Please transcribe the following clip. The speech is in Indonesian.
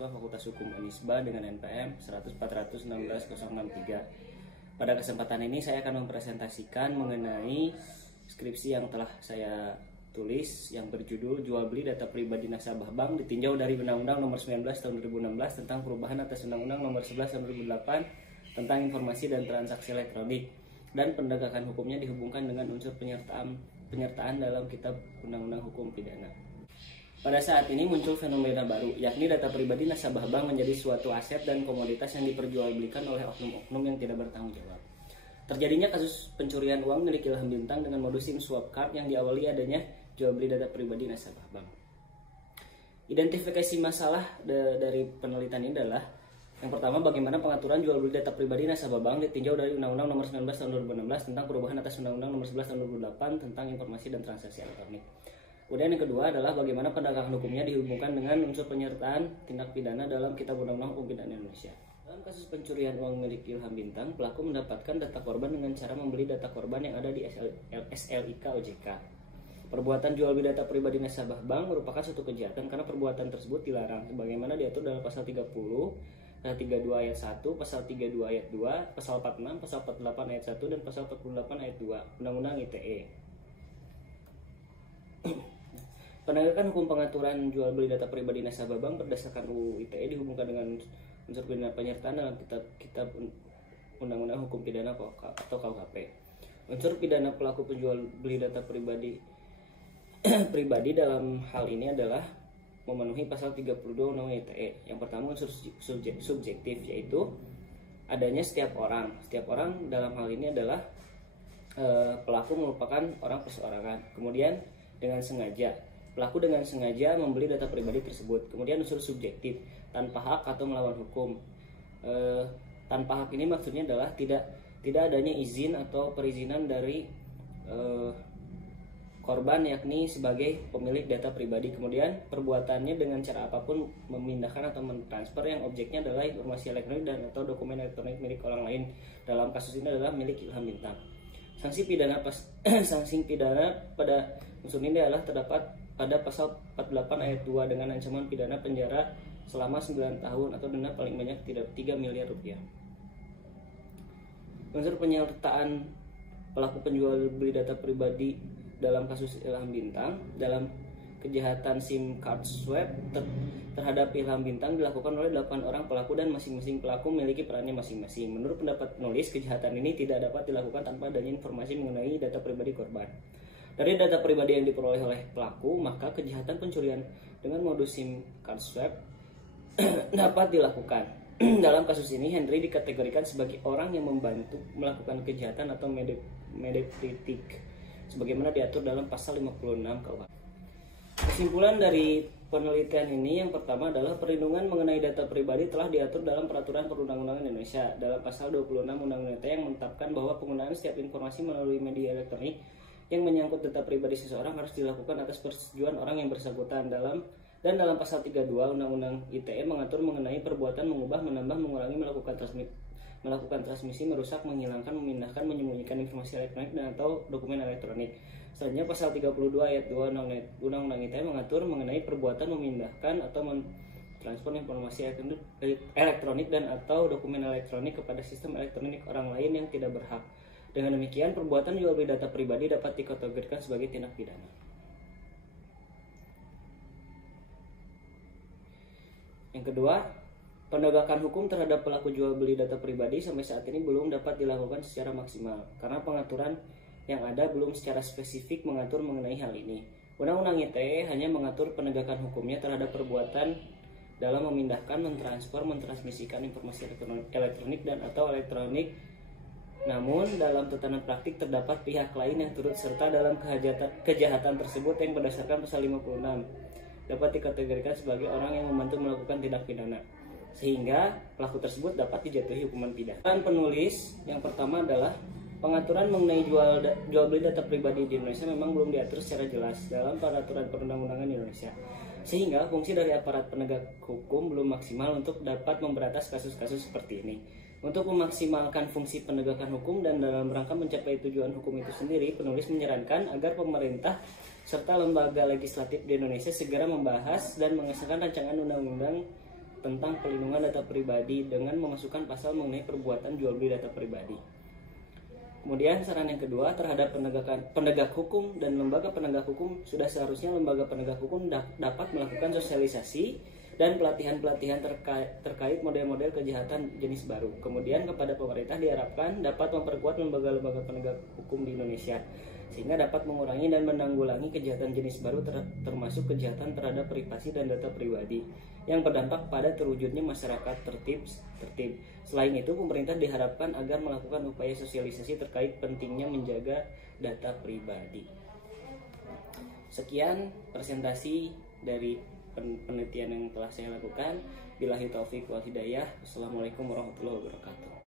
mahasiswa Fakultas Hukum Unisba dengan NPM 100416063. Pada kesempatan ini saya akan mempresentasikan mengenai skripsi yang telah saya tulis yang berjudul Jual Beli Data Pribadi Nasabah Bank ditinjau dari Undang-Undang Nomor 19 Tahun 2016 tentang perubahan atas Undang-Undang Nomor 11 Tahun 2008 tentang Informasi dan Transaksi Elektronik, dan penegakan hukumnya dihubungkan dengan unsur penyertaan dalam Kitab Undang-Undang Hukum Pidana. Pada saat ini muncul fenomena baru, yakni data pribadi nasabah bank menjadi suatu aset dan komoditas yang diperjualbelikan oleh oknum-oknum yang tidak bertanggung jawab. Terjadinya kasus pencurian uang milik Ilham Bintang dengan modus SIM swap card yang diawali adanya jual beli data pribadi nasabah bank. Identifikasi masalah dari penelitian ini adalah yang pertama, bagaimana pengaturan jual beli data pribadi nasabah bank ditinjau dari Undang-Undang Nomor 19 Tahun 2016 tentang perubahan atas Undang-Undang Nomor 11 Tahun 2008 tentang Informasi dan Transaksi Elektronik. Kemudian yang kedua adalah bagaimana penegakan hukumnya dihubungkan dengan unsur penyertaan tindak pidana dalam Kitab Undang-Undang Hukum Pidana Indonesia. Dalam kasus pencurian uang milik Ilham Bintang, pelaku mendapatkan data korban dengan cara membeli data korban yang ada di SLIK OJK. Perbuatan jual beli data pribadi nasabah bank merupakan suatu kejahatan karena perbuatan tersebut dilarang sebagaimana diatur dalam pasal 30, pasal 32 ayat 1, pasal 32 ayat 2, pasal 46, pasal 48 ayat 1 dan pasal 48 ayat 2 Undang-Undang ITE. Penegakan hukum pengaturan jual beli data pribadi nasabah bank berdasarkan UU ITE dihubungkan dengan unsur pidana penyertaan dalam kitab Undang-Undang Hukum Pidana atau KUHP. Unsur pidana pelaku penjual beli data pribadi dalam hal ini adalah memenuhi pasal 32 Undang-Undang ITE. Yang pertama unsur subjektif, yaitu adanya setiap orang. Setiap orang dalam hal ini adalah pelaku merupakan orang perseorangan. Kemudian dengan sengaja, pelaku dengan sengaja membeli data pribadi tersebut. Kemudian unsur subjektif, tanpa hak atau melawan hukum. Tanpa hak ini maksudnya adalah tidak adanya izin atau perizinan dari korban, yakni sebagai pemilik data pribadi. Kemudian perbuatannya dengan cara apapun memindahkan atau mentransfer yang objeknya adalah informasi elektronik dan atau dokumen elektronik milik orang lain. Dalam kasus ini adalah milik Ilham Bintang. Sanksi pidana pada unsur ini adalah terdapat pada pasal 48 ayat 2 dengan ancaman pidana penjara selama 9 tahun atau denda paling banyak 3 miliar rupiah. Unsur penyertaan pelaku penjual beli data pribadi dalam kasus Ilham Bintang dalam kejahatan SIM card swap terhadap Ilham Bintang dilakukan oleh 8 orang pelaku dan masing-masing pelaku memiliki perannya masing-masing. Menurut pendapat penulis, kejahatan ini tidak dapat dilakukan tanpa adanya informasi mengenai data pribadi korban. Dari data pribadi yang diperoleh oleh pelaku, maka kejahatan pencurian dengan modus SIM card swap dapat dilakukan. Dalam kasus ini, Henry dikategorikan sebagai orang yang membantu melakukan kejahatan atau medekritik sebagaimana diatur dalam pasal 56 KUH. Kesimpulan dari penelitian ini yang pertama adalah perlindungan mengenai data pribadi telah diatur dalam Peraturan Perundang-undangan Indonesia dalam pasal 26 Undang-Undang ITE yang menetapkan bahwa penggunaan setiap informasi melalui media elektronik yang menyangkut data pribadi seseorang harus dilakukan atas persetujuan orang yang bersangkutan. Dalam pasal 32 Undang-Undang ITE mengatur mengenai perbuatan mengubah, menambah, mengurangi, melakukan transmisi, merusak, menghilangkan, memindahkan, menyembunyikan informasi elektronik dan atau dokumen elektronik. Selanjutnya pasal 32 ayat 2 Undang-Undang ITE mengatur mengenai perbuatan memindahkan atau mentransfer informasi elektronik dan atau dokumen elektronik kepada sistem elektronik orang lain yang tidak berhak. Dengan demikian, perbuatan jual beli data pribadi dapat dikategorikan sebagai tindak pidana. Yang kedua, penegakan hukum terhadap pelaku jual beli data pribadi sampai saat ini belum dapat dilakukan secara maksimal karena pengaturan yang ada belum secara spesifik mengatur mengenai hal ini. Undang-Undang ITE hanya mengatur penegakan hukumnya terhadap perbuatan dalam memindahkan, mentransfer, mentransmisikan informasi elektronik dan atau elektronik. Namun dalam tatanan praktik terdapat pihak lain yang turut serta dalam kejahatan tersebut yang berdasarkan pasal 56 dapat dikategorikan sebagai orang yang membantu melakukan tindak pidana, sehingga pelaku tersebut dapat dijatuhi hukuman pidana. Dan penulis yang pertama adalah pengaturan mengenai jual beli data pribadi di Indonesia memang belum diatur secara jelas dalam Peraturan Perundang-undangan Indonesia, sehingga fungsi dari aparat penegak hukum belum maksimal untuk dapat memberantas kasus-kasus seperti ini. Untuk memaksimalkan fungsi penegakan hukum dan dalam rangka mencapai tujuan hukum itu sendiri, penulis menyarankan agar pemerintah serta lembaga legislatif di Indonesia segera membahas dan mengesahkan rancangan undang-undang tentang pelindungan data pribadi dengan memasukkan pasal mengenai perbuatan jual beli data pribadi. Kemudian saran yang kedua, terhadap penegak hukum dan lembaga penegak hukum, sudah seharusnya lembaga penegak hukum dapat melakukan sosialisasi dan pelatihan-pelatihan terkait model-model kejahatan jenis baru. Kemudian kepada pemerintah diharapkan dapat memperkuat lembaga-lembaga penegak hukum di Indonesia sehingga dapat mengurangi dan menanggulangi kejahatan jenis baru termasuk kejahatan terhadap privasi dan data pribadi yang berdampak pada terwujudnya masyarakat tertib. Selain itu, pemerintah diharapkan agar melakukan upaya sosialisasi terkait pentingnya menjaga data pribadi. Sekian presentasi dari penelitian yang telah saya lakukan. Billahi taufik wal hidayah. Wassalamualaikum warahmatullahi wabarakatuh.